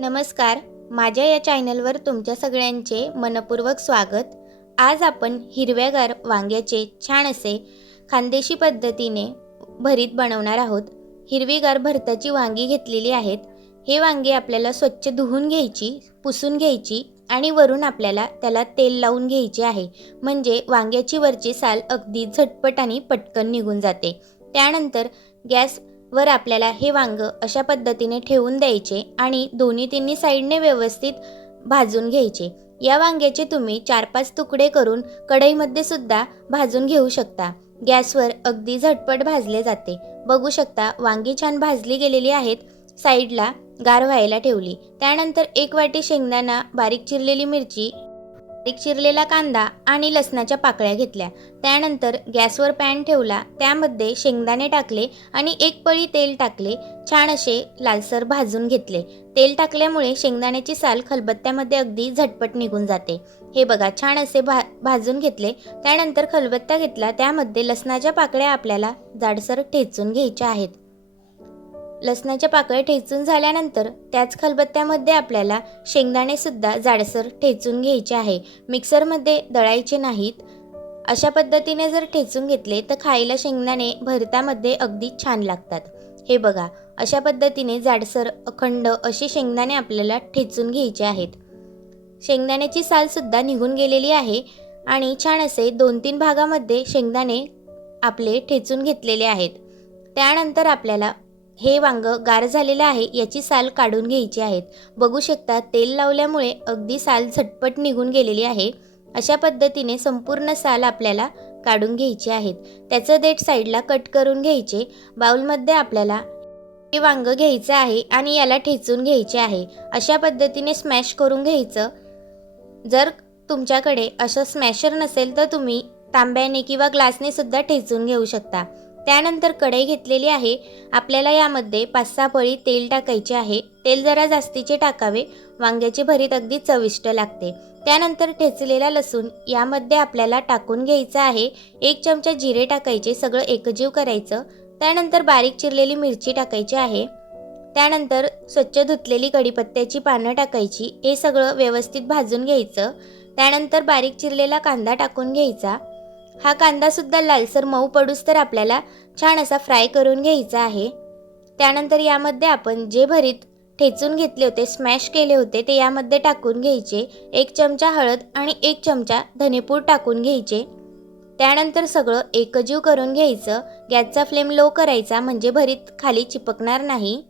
नमस्कार. माझ्या या चॅनलवर तुमच्या सगळ्यांचे मनपूर्वक स्वागत. आज आपण हिरव्यागार वांग्याचे छान असे खानदेशी पद्धतीने भरीत बनवणार आहोत. हिरवीगार भरताची वांगी घेतलेली आहेत. हे वांगे आपल्याला स्वच्छ धुवून घ्यायची पुसून घ्यायची आणि वरून आपल्याला त्याला तेल लावून घ्यायचे आहे. म्हणजे वांग्याची वरची साल अगदी झटपट आणि पटकन निघून जाते. त्यानंतर गॅस वर आपल्याला हे वांग अशा पद्धतीने ठेवून द्यायचे आणि दोन्ही तिन्ही साईडने व्यवस्थित भाजून घ्यायचे. या वांग्याचे तुम्ही चार पाच तुकडे करून कढईमध्ये सुद्धा भाजून घेऊ शकता. गॅसवर अगदी झटपट भाजले जाते. बघू शकता वांगी छान भाजली गेलेली आहेत. साईडला गार व्हायला ठेवली. त्यानंतर एक वाटी शेंगदाणा बारीक चिरलेली मिरची बारीक चिरलेला कांदा आणि लसणाच्या पाकळ्या घेतल्या. त्यानंतर गॅसवर पॅन ठेवला. त्यामध्ये शेंगदाणे टाकले आणि एक पळी तेल टाकले. छान असे लालसर भाजून घेतले. तेल टाकल्यामुळे शेंगदाण्याची साल खलबत्त्यामध्ये अगदी झटपट निघून जाते. हे बघा छान असे भा भाजून घेतले. त्यानंतर खलबत्ता घेतला. त्यामध्ये लसणाच्या पाकळ्या आपल्याला जाडसर ठेचून घ्यायच्या आहेत. लसणाच्या पाकळ्या ठेचून झाल्यानंतर त्याच खलबत्त्यामध्ये आपल्याला शेंगदाणेसुद्धा जाडसर ठेचून घ्यायचे आहे. मिक्सरमध्ये दळायचे नाहीत. अशा पद्धतीने जर ठेचून घेतले तर खायला शेंगदाणे भरतामध्ये अगदी छान लागतात. हे बघा अशा पद्धतीने जाडसर अखंड असे शेंगदाणे आपल्याला ठेचून घ्यायचे आहेत. शेंगदाण्याची सालसुद्धा निघून गेलेली आहे आणि छान असे दोन तीन भागामध्ये शेंगदाणे आपले ठेचून घेतलेले आहेत. त्यानंतर आपल्याला हे वांग गार झालेलं आहे याची साल काढून घ्यायची आहेत. बघू शकता तेल लावल्यामुळे अगदी साल झटपट निघून गेलेली आहे. अशा पद्धतीने संपूर्ण साल आपल्याला काढून घ्यायची आहेत. त्याचं देठ साईडला कट करून घ्यायचे. बाउलमध्ये आपल्याला हे वांग घ्यायचं आहे आणि याला ठेचून घ्यायचे आहे. अशा पद्धतीने स्मॅश करून घ्यायचं. जर तुमच्याकडे असं स्मॅशर नसेल तर तुम्ही तांब्याने किंवा ग्लासने सुद्धा ठेचून घेऊ शकता. त्यानंतर कढई घेतलेली आहे. आपल्याला यामध्ये पाच सहा पळी तेल टाकायचे आहे. तेल जरा जास्तीचे टाकावे. वांग्याचे भरीत अगदी चविष्ट लागते. त्यानंतर ठेचलेला लसूण यामध्ये आपल्याला टाकून घ्यायचं आहे. एक चमचा जिरे टाकायचे सगळं एकजीव करायचं. त्यानंतर बारीक चिरलेली मिरची टाकायची आहे. त्यानंतर स्वच्छ धुतलेली कढीपत्त्याची पानं टाकायची. हे सगळं व्यवस्थित भाजून घ्यायचं. त्यानंतर बारीक चिरलेला कांदा टाकून घ्यायचा. हा कांदासुद्धा लालसर मऊ पडूस तर आपल्याला छान असा फ्राय करून घ्यायचा आहे. त्यानंतर यामध्ये आपण जे भरीत ठेचून घेतले होते स्मॅश केले होते ते यामध्ये टाकून घ्यायचे. एक चमचा हळद आणि एक चमचा धनेपूड टाकून घ्यायचे. त्यानंतर सगळं एकजीव करून घ्यायचं. गॅसचा फ्लेम लो करायचा म्हणजे भरीत खाली चिपकणार नाही.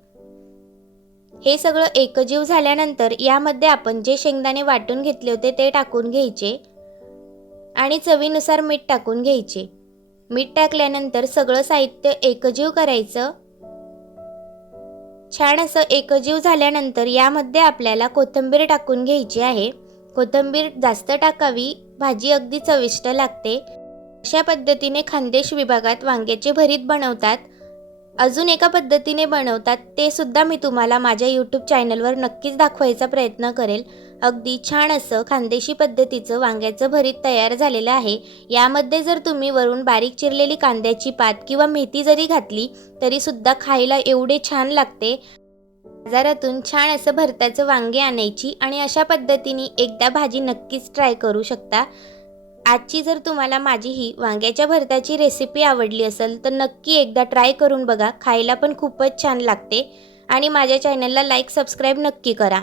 हे सगळं एकजीव झाल्यानंतर यामध्ये आपण जे शेंगदाणे वाटून घेतले होते ते टाकून घ्यायचे. आणि चवीनुसार मीठ टाकून घ्यायचे. मीठ टाकल्यानंतर सगळं साहित्य एकजीव करायचं. छान असं एकजीव झाल्यानंतर यामध्ये आपल्याला कोथिंबीर टाकून घ्यायची आहे. कोथिंबीर जास्त टाकावी भाजी अगदी चविष्ट लागते. अशा पद्धतीने खानदेश विभागात वांग्याचे भरीत बनवतात. अजून एका पद्धतीने बनवतात ते सुद्धा मी तुम्हाला माझ्या यूट्यूब चॅनलवर नक्कीच दाखवायचा प्रयत्न करेल. अगदी छान असं खानदेशी पद्धतीचं वांग्याचं भरीत तयार झालेलं आहे. यामध्ये जर तुम्ही वरून बारीक चिरलेली कांद्याची पात किंवा मेथी जरी घातली तरी सुद्धा खायला एवढे छान लागते. बाजारातून छान असं भरताचं वांगे आणायची आणि अशा पद्धतीने एकदा भाजी नक्कीच ट्राय करू शकता. आजची जर तुम्हाला माझी ही वांग्याच्या भरताची रेसिपी आवडली असेल तर नक्की एकदा ट्राय करून बघा. खायला पण खूपच छान लागते. आणि माझ्या चॅनलला लाईक सबस्क्राईब नक्की करा.